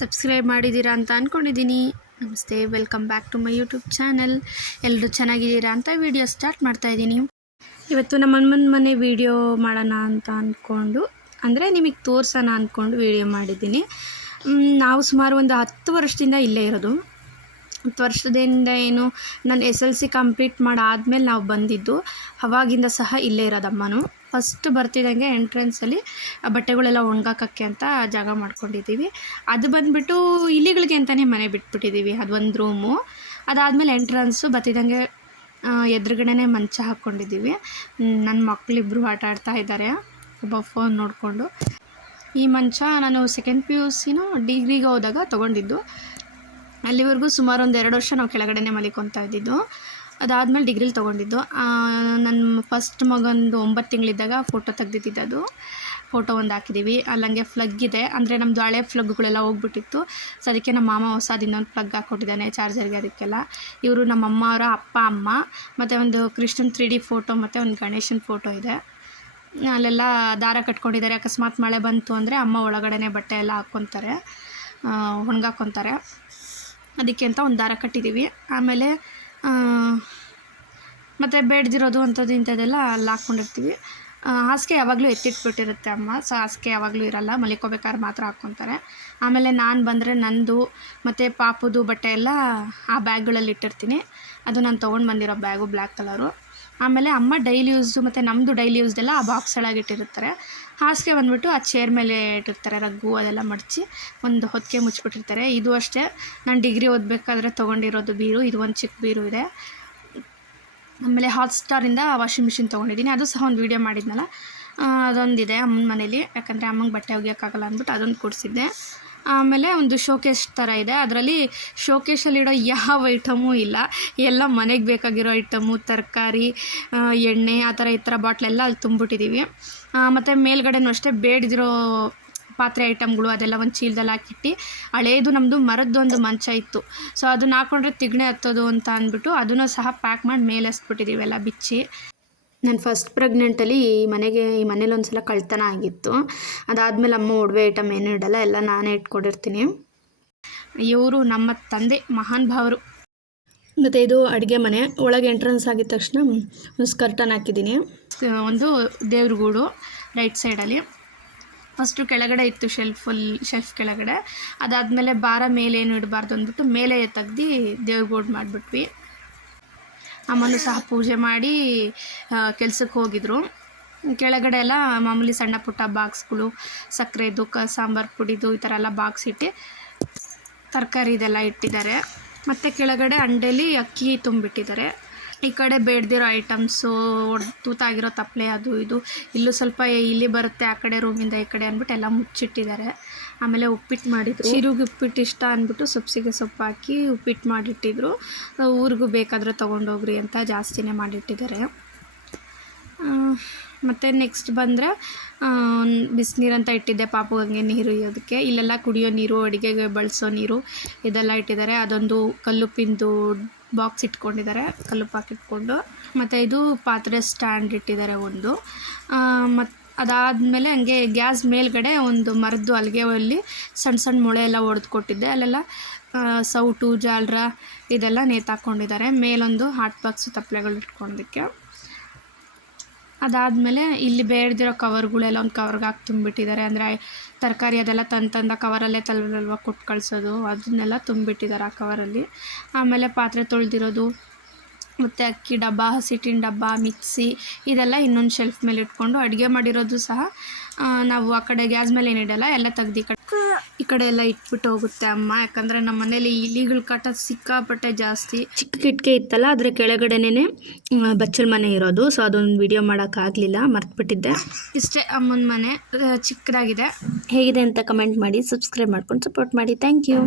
Subscribe ಮಾಡಿದ್ದೀರಾ ಅಂತ ಅಂದ್ಕೊಂಡಿದ್ದೀನಿ. ನಮಸ್ತೆ, welcome back to my YouTube channel. ಎಲ್ಲರೂ ಚೆನ್ನಾಗಿದ್ದೀರಾ ಅಂತ ವಿಡಿಯೋ ಸ್ಟಾರ್ಟ್ ಮಾಡ್ತಾಯಿದ್ದೀನಿ. ಇವತ್ತು ನಮ್ಮ ಅಮ್ಮನ ಮನೆ ವಿಡಿಯೋ ಮಾಡೋಣ ಅಂತ ಅಂದ್ಕೊಂಡು, ಅಂದರೆ ನಿಮಗೆ ತೋರಿಸೋಣ ಅಂದ್ಕೊಂಡು ವಿಡಿಯೋ ಮಾಡಿದ್ದೀನಿ. ನಾವು ಸುಮಾರು ಒಂದು 10 ವರ್ಷದಿಂದ ಇಲ್ಲೇ ಇರೋದು. 10 ವರ್ಷದಿಂದ ಏನು, ನಾನು SLC ಕಂಪ್ಲೀಟ್ ಮಾಡಾದ್ಮೇಲೆ ನಾವು ಬಂದಿದ್ದು. ಅವಾಗಿಂದ ಸಹ ಇಲ್ಲೇ ಇರೋದಮ್ಮನು. ಫಸ್ಟ್ ಬರ್ತಿದ್ದಂಗೆ ಎಂಟ್ರೆನ್ಸಲ್ಲಿ ಬಟ್ಟೆಗಳೆಲ್ಲ ಒಣಗಾಕೋಕ್ಕೆ ಅಂತ ಜಾಗ ಮಾಡ್ಕೊಂಡಿದ್ದೀವಿ. ಅದು ಬಂದುಬಿಟ್ಟು ಇಲಿಗಳಿಗೆ ಅಂತಲೇ ಮನೆ ಬಿಟ್ಬಿಟ್ಟಿದ್ದೀವಿ. ಅದು ಒಂದು ರೂಮು. ಅದಾದಮೇಲೆ ಎಂಟ್ರೆನ್ಸು ಬರ್ತಿದ್ದಂಗೆ ಎದುರುಗಡೆನೇ ಮಂಚ ಹಾಕ್ಕೊಂಡಿದ್ದೀವಿ. ನನ್ನ ಮಕ್ಕಳಿಬ್ಬರು ಆಟ ಆಡ್ತಾ ಇದ್ದಾರೆ, ಒಬ್ಬ ಫೋನ್ ನೋಡಿಕೊಂಡು. ಈ ಮಂಚ ನಾನು ಸೆಕೆಂಡ್ PUC ಡಿಗ್ರಿಗೆ ಹೋದಾಗ ತೊಗೊಂಡಿದ್ದು. ಅಲ್ಲಿವರೆಗೂ ಸುಮಾರು ಒಂದು 2 ವರ್ಷ ನಾವು ಕೆಳಗಡೆನೇ ಮಲಿಕೊತಾ ಇದ್ದಿದ್ದು. ಅದಾದಮೇಲೆ ಡಿಗ್ರಿಲಿ ತೊಗೊಂಡಿದ್ದು. ನನ್ನ ಫಸ್ಟ್ ಮಗಂದು 9 ತಿಂಗಳಿದ್ದಾಗ ಫೋಟೋ ತೆಗ್ದಿದ್ದು. ಫೋಟೋ ಒಂದು ಹಾಕಿದ್ದೀವಿ. ಅಲ್ಲಂಗೆ ಫ್ಲಗ್ ಇದೆ, ಅಂದರೆ ನಮ್ಮದು ಹಳೆ ಫ್ಲಗ್ಗಳೆಲ್ಲ ಹೋಗ್ಬಿಟ್ಟಿತ್ತು. ಸೊ ಅದಕ್ಕೆ ನಮ್ಮ ಮಾಮ ಹೊಸದು ಇನ್ನೊಂದು ಪ್ಲಗ್ ಹಾಕ್ಕೊಟ್ಟಿದ್ದಾನೆ ಚಾರ್ಜರ್ಗೆ, ಅದಕ್ಕೆಲ್ಲ. ಇವರು ನಮ್ಮ ಅಮ್ಮ ಅವರ ಅಪ್ಪ ಅಮ್ಮ, ಮತ್ತು ಒಂದು ಕೃಷ್ಣನ್ 3D ಫೋಟೋ ಮತ್ತು ಒಂದು ಗಣೇಶನ ಫೋಟೋ ಇದೆ. ಅಲ್ಲೆಲ್ಲ ದಾರ ಕಟ್ಕೊಂಡಿದ್ದಾರೆ. ಅಕಸ್ಮಾತ್ ಮಳೆ ಬಂತು ಅಂದರೆ ಅಮ್ಮ ಒಳಗಡೆ ಬಟ್ಟೆ ಎಲ್ಲ ಹಾಕ್ಕೊತಾರೆ, ಒಣಗಾಕ್ಕೊತಾರೆ. ಅದಕ್ಕೆ ಅಂತ ಒಂದು ದಾರ ಕಟ್ಟಿದ್ದೀವಿ. ಆಮೇಲೆ ಮತ್ತು ಬೇಡದಿರೋದು ಅಂಥದ್ದು ಇಂಥದ್ದೆಲ್ಲ ಅಲ್ಲಿ ಹಾಕ್ಕೊಂಡಿರ್ತೀವಿ. ಹಾಸಿಗೆ ಯಾವಾಗಲೂ ಎತ್ತಿಟ್ಬಿಟ್ಟಿರುತ್ತೆ ಅಮ್ಮ. ಸೊ ಹಾಸಿಗೆ ಯಾವಾಗಲೂ ಇರೋಲ್ಲ, ಮಲಿಕೋಬೇಕಾದ್ರೆ ಮಾತ್ರ ಹಾಕ್ಕೊತಾರೆ. ಆಮೇಲೆ ನಾನು ಬಂದರೆ ನಂದು ಮತ್ತು ಪಾಪುದು ಬಟ್ಟೆ ಎಲ್ಲ ಆ ಬ್ಯಾಗ್ಗಳಲ್ಲಿ ಇಟ್ಟಿರ್ತೀನಿ. ಅದು ನಾನು ತೊಗೊಂಡು ಬಂದಿರೋ ಬ್ಯಾಗು, ಬ್ಲ್ಯಾಕ್ ಕಲರು. ಆಮೇಲೆ ಅಮ್ಮ ಡೈಲಿ ಯೂಸ್ದು ಮತ್ತು ನಮ್ಮದು ಡೈಲಿ ಯೂಸ್ದೆಲ್ಲ ಆ ಬಾಕ್ಸ್ ಒಳಗೆ ಇಟ್ಟಿರ್ತಾರೆ. ಹಾಸಿಗೆ ಬಂದುಬಿಟ್ಟು ಆ ಚೇರ್ ಮೇಲೆ ಇಟ್ಟಿರ್ತಾರೆ, ರಗ್ಗು ಅದೆಲ್ಲ ಮಡಚಿ ಒಂದು ಹೊತ್ತಿಗೆ ಮುಚ್ಚಿಬಿಟ್ಟಿರ್ತಾರೆ. ಇದು ಅಷ್ಟೇ, ನಾನು ಡಿಗ್ರಿ ಓದಬೇಕಾದ್ರೆ ತೊಗೊಂಡಿರೋದು ಬೀರು. ಇದು ಒಂದು ಚಿಕ್ಕ ಬೀರು ಇದೆ. ಆಮೇಲೆ ಹಾಟ್ಸ್ಟಾರಿಂದ ವಾಷಿಂಗ್ ಮಿಷಿನ್ ತೊಗೊಂಡಿದ್ದೀನಿ. ಅದು ಸಹ ಒಂದು ವೀಡಿಯೋ ಮಾಡಿದ್ನಲ್ಲ, ಅದೊಂದಿದೆ ಅಮ್ಮನ ಮನೇಲಿ. ಯಾಕಂದರೆ ಅಮ್ಮಂಗೆ ಬಟ್ಟೆ ಒಗೆಯೋಕ್ಕಾಗಲ್ಲ ಅಂದ್ಬಿಟ್ಟು ಅದೊಂದು ಕೊಡಿಸಿದ್ದೆ. ಆಮೇಲೆ ಒಂದು ಶೋಕೇಸ್ ಥರ ಇದೆ. ಅದರಲ್ಲಿ ಶೋಕೇಶಲ್ಲಿಡೋ ಯಾವ ಐಟಮೂ ಇಲ್ಲ, ಎಲ್ಲ ಮನೆಗೆ ಬೇಕಾಗಿರೋ ಐಟಮು, ತರಕಾರಿ, ಎಣ್ಣೆ, ಆ ಥರ ಈ ಥರ ಬಾಟ್ಲೆಲ್ಲ ಅಲ್ಲಿ ತುಂಬಿಟ್ಟಿದ್ದೀವಿ. ಮತ್ತು ಮೇಲ್ಗಡೆನೂ ಅಷ್ಟೇ ಬೇಡದಿರೋ ಪಾತ್ರೆ ಐಟಮ್ಗಳು ಅದೆಲ್ಲ ಒಂದು ಚೀಲದಲ್ಲಿ ಹಾಕಿಟ್ಟು. ಹಳೇದು ನಮ್ಮದು ಮರದ್ದೊಂದು ಮಂಚ ಇತ್ತು. ಸೊ ಅದನ್ನ ಹಾಕ್ಕೊಂಡ್ರೆ ತಿಗಣೆ ಹತ್ತೋದು ಅಂತ ಅಂದ್ಬಿಟ್ಟು ಅದನ್ನು ಸಹ ಪ್ಯಾಕ್ ಮಾಡಿ ಮೇಲೆ ಹಸ್ಬಿಟ್ಟಿದ್ದೀವಿ ಎಲ್ಲ ಬಿಚ್ಚಿ. ನಾನು ಫಸ್ಟ್ ಪ್ರೆಗ್ನೆಂಟಲ್ಲಿ ಈ ಮನೇಲಿ ಒಂದು ಸಲ ಕಳ್ತನ ಆಗಿತ್ತು. ಅದಾದಮೇಲೆ ಅಮ್ಮ ಒಡವೆ ಐಟಮ್ ಏನೂ ಇಡಲ್ಲ, ಎಲ್ಲ ನಾನೇ ಇಟ್ಕೊಂಡಿರ್ತೀನಿ. ಇವರು ನಮ್ಮ ತಂದೆ ಮಹಾನ್ ಭಾವರು. ಮತ್ತು ಇದು ಅಡುಗೆ ಮನೆ. ಒಳಗೆ ಎಂಟ್ರೆನ್ಸ್ ಆಗಿದ ತಕ್ಷಣ ಒಂದು ಸ್ಕರ್ಟನ್ನು ಹಾಕಿದ್ದೀನಿ. ಒಂದು ದೇವ್ರ ಗೂಡು ರೈಟ್ ಸೈಡಲ್ಲಿ. ಫಸ್ಟು ಕೆಳಗಡೆ ಇತ್ತು ಶೆಲ್ಫ್ ಕೆಳಗಡೆ. ಅದಾದಮೇಲೆ ಭಾರ ಮೇಲೇನು ಇಡಬಾರ್ದು ಅಂದ್ಬಿಟ್ಟು ಮೇಲೆ ತೆಗ್ದು ದೇವ್ರ ಗೂಡು ಮಾಡಿಬಿಟ್ವಿ. ಅಮ್ಮನೂ ಸಹ ಪೂಜೆ ಮಾಡಿ ಕೆಲಸಕ್ಕೆ ಹೋಗಿದ್ರು. ಕೆಳಗಡೆ ಎಲ್ಲ ಮಾಮೂಲಿ ಸಣ್ಣ ಪುಟ್ಟ ಬಾಕ್ಸ್ಗಳು, ಸಕ್ಕರೆದು, ಸಾಂಬಾರು ಪುಡಿದು ಈ ಥರ ಎಲ್ಲ ಬಾಕ್ಸ್ ಇಟ್ಟು ತರಕಾರಿ ಇದೆಲ್ಲ ಇಟ್ಟಿದ್ದಾರೆ. ಮತ್ತು ಕೆಳಗಡೆ ಅಂಡೇಲಿ ಅಕ್ಕಿ ತುಂಬಿಟ್ಟಿದ್ದಾರೆ. ಈ ಕಡೆ ಬೇಡದಿರೋ ಐಟಮ್ಸು, ತೂತಾಗಿರೋ ತಪ್ಪಲೆ, ಅದು ಇದು. ಇಲ್ಲೂ ಸ್ವಲ್ಪ ಇಲ್ಲಿ ಬರುತ್ತೆ ಆ ಕಡೆ ರೂಮಿಂದ ಈ ಕಡೆ ಅಂದ್ಬಿಟ್ಟು ಎಲ್ಲ ಮುಚ್ಚಿಟ್ಟಿದ್ದಾರೆ. ಆಮೇಲೆ ಉಪ್ಪಿಟ್ಟು ಮಾಡಿದ್ರು. ಚಿರುಗಿ ಉಪ್ಪಿಟ್ಟು ಇಷ್ಟ ಅಂದ್ಬಿಟ್ಟು ಸೊಪ್ಪಿಗೆ ಸೊಪ್ಪು ಹಾಕಿ ಉಪ್ಪಿಟ್ಟು ಮಾಡಿಟ್ಟಿದ್ರು. ಊರಿಗೂ ಬೇಕಾದರೆ ತೊಗೊಂಡೋಗ್ರಿ ಅಂತ ಜಾಸ್ತಿನೇ ಮಾಡಿಟ್ಟಿದ್ದಾರೆ. ಮತ್ತು ನೆಕ್ಸ್ಟ್ ಬಂದರೆ ಬಿಸಿನೀರು ಅಂತ ಇಟ್ಟಿದ್ದೆ ಪಾಪುಗೆ ನೀರು ಇಯೋದಕ್ಕೆ. ಇಲ್ಲೆಲ್ಲ ಕುಡಿಯೋ ನೀರು, ಅಡುಗೆಗೆ ಬಳಸೋ ನೀರು ಇದೆಲ್ಲ ಇಟ್ಟಿದ್ದಾರೆ. ಅದೊಂದು ಕಲ್ಲುಪ್ಪಿಂದು ಬಾಕ್ಸ್ ಇಟ್ಕೊಂಡಿದ್ದಾರೆ, ಕಲ್ಲುಪ್ಪು ಹಾಕಿಟ್ಕೊಂಡು. ಮತ್ತು ಇದು ಪಾತ್ರೆ ಸ್ಟ್ಯಾಂಡ್ ಇಟ್ಟಿದ್ದಾರೆ ಒಂದು. ಮತ್ತು ಅದಾದಮೇಲೆ ಹಂಗೆ ಗ್ಯಾಸ್ ಮೇಲ್ಗಡೆ ಒಂದು ಮರದ್ದು ಹಲ್ಗೆಯಲ್ಲಿ ಸಣ್ಣ ಸಣ್ಣ ಮೊಳೆ ಎಲ್ಲ ಹೊಡೆದು ಕೊಟ್ಟಿದ್ದೆ. ಅಲ್ಲೆಲ್ಲ ಸೌಟು, ಜಾಲ್ರ ಇದೆಲ್ಲ ನೇತಾಕೊಂಡಿದ್ದಾರೆ. ಮೇಲೊಂದು ಹಾಟ್ ಬಾಕ್ಸು ತಪ್ಪಲೆಗಳು ಇಟ್ಕೊಳ್ಳೋದಕ್ಕೆ. ಅದಾದಮೇಲೆ ಇಲ್ಲಿ ಬೇಡದಿರೋ ಕವರ್ಗಳೆಲ್ಲ ಒಂದು ಕವರ್ಗೆ ಹಾಕಿ ತುಂಬಿಟ್ಟಿದ್ದಾರೆ. ಅಂದರೆ ತರಕಾರಿ ಅದೆಲ್ಲ ತಂದ ಕವರಲ್ಲೇ ತಲ್ವಲ್ವ ಕೊಟ್ಟು ಕಳಿಸೋದು, ಅದನ್ನೆಲ್ಲ ತುಂಬಿಟ್ಟಿದ್ದಾರೆ ಆ ಕವರಲ್ಲಿ. ಆಮೇಲೆ ಪಾತ್ರೆ ತೊಳೆದಿರೋದು ಮತ್ತು ಅಕ್ಕಿ ಡಬ್ಬ, ಹಸಿಟ್ಟಿನ ಡಬ್ಬ, ಮಿಕ್ಸಿ ಇದೆಲ್ಲ ಇನ್ನೊಂದು ಶೆಲ್ಫ್ ಮೇಲೆ ಇಟ್ಕೊಂಡು, ಅಡುಗೆ ಮಾಡಿರೋದು ಸಹ ನಾವು ಆ ಕಡೆ ಗ್ಯಾಸ್ ಮೇಲೆ ಏನಿಡಲ್ಲ, ಎಲ್ಲ ತೆಗ್ದು ಈ ಕಡೆ ಎಲ್ಲ ಇಟ್ಬಿಟ್ಟು ಹೋಗುತ್ತೆ ಅಮ್ಮ. ಯಾಕಂದರೆ ನಮ್ಮ ಮನೇಲಿ ಇಲಿಗಳ ಕಾಟ ಸಿಕ್ಕಾಪಟ್ಟೆ ಜಾಸ್ತಿ. ಚಿಕ್ಕ ಕಿಟಕಿ ಇತ್ತಲ್ಲ, ಅದ್ರ ಕೆಳಗಡೆನೇ ಬಚ್ಚಲ ಮನೆ ಇರೋದು. ಸೊ ಅದೊಂದು ವಿಡಿಯೋ ಮಾಡೋಕ್ಕಾಗಲಿಲ್ಲ, ಮರ್ತ್ಬಿಟ್ಟಿದ್ದೆ. ಇಷ್ಟೇ ಅಮ್ಮನ ಮನೆ, ಚಿಕ್ಕದಾಗಿದೆ. ಹೇಗಿದೆ ಅಂತ ಕಮೆಂಟ್ ಮಾಡಿ, ಸಬ್ಸ್ಕ್ರೈಬ್ ಮಾಡ್ಕೊಂಡು ಸಪೋರ್ಟ್ ಮಾಡಿ. Thank you.